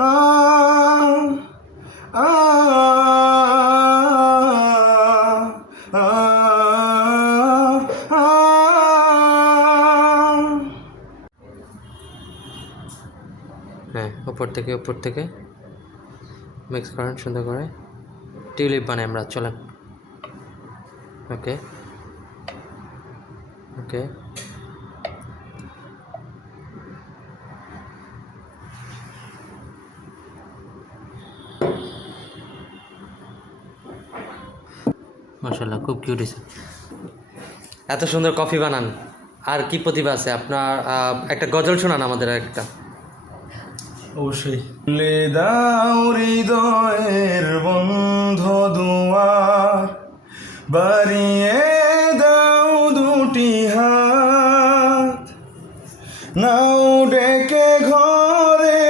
আ আ আ আ হ্যাঁ, উপর থেকে মিক্স করেন সুন্দর করে, টিউলিপ বানাই আমরা। চলেন, ওকে ওকে। মাশাআল্লাহ, খুব কিউট হয়েছে। এত সুন্দর কফি বানান, আর কি প্রতিভা আছে আপনার? একটা গজল শোনান আমাদের একটা। অবশ্যই। খুলে দাও হৃদয়ের বন্ধ দুয়ার, বাড়িয়ে দাও দুটি হাত, নাও ডেকে ঘরে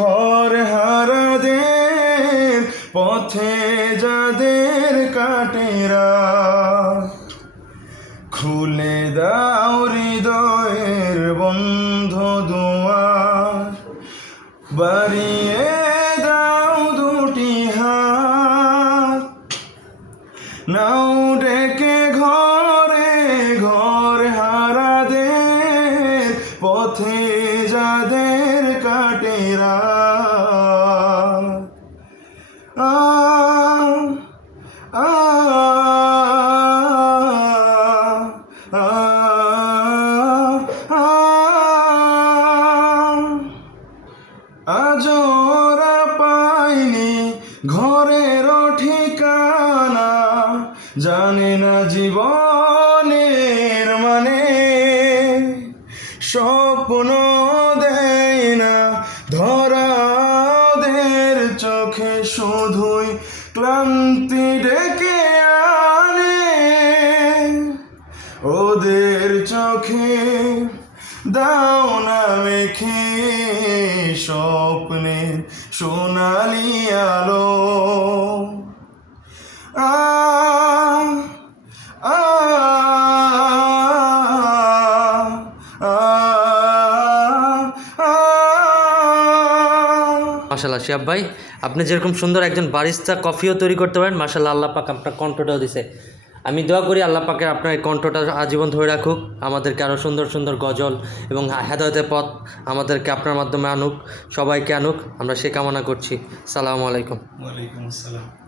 ঘর হারাদের, পথে যাদের কাটে রাত। খুলে দাও হৃদয়ের বন্ধ দুয়ার, বাড়িয়ে দাও দুটি হাত, নাও ডেকে ঘরে ঘর হারাদের, পথে যাদের কাটে রাত। আ আ আ আ আজ ওরা পায়নি ঘরের ঠিকানা, জানে না জীবনের মানে, স্বপ্ন দেয় না ধরা, ওদের চোখে শুধুই ক্লান্তি ডেকে আনে, ওদের চোখে দাও না মেখে স্বপ্নের সোনালি আলো। আ আ আ মাশাআল্লাহ শিহাব ভাই, আপনি যেরকম সুন্দর একজন বারিস্তা কফিও তৈরি করতে পারেন, মাশাআল্লাহ, আল্লাহ পাক আপনার কণ্ঠটাও দিছে। আমি দোয়া করি আল্লাহ পাকের আপনার এই কণ্ঠটা আজীবন ধরে রাখুক, আমাদেরকে আরও সুন্দর সুন্দর গজল এবং হেদায়েতের পথ আমাদেরকে আপনার মাধ্যমে আনুক, সবাইকে আনুক, আমরা সে কামনা করছি। সালামু আলাইকুম। ওয়ালাইকুম আসসালাম।